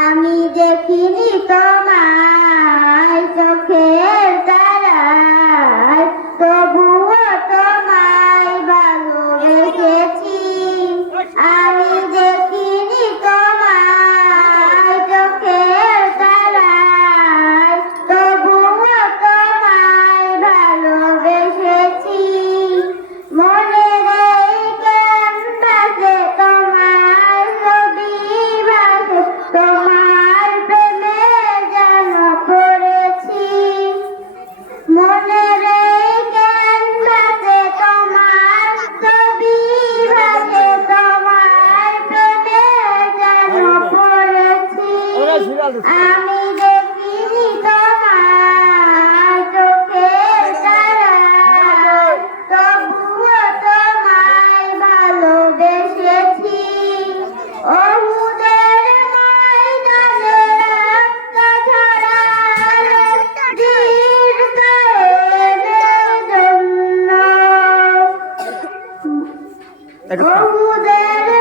আমি দেখিনি তোমার আমি দেখি তোমার চোখের তারা তবুও তোমায় ভালোবেসেছি। অহুদের ময়দানে রক্ত ঝরালো দীর্ঘের জন্য। অহুদের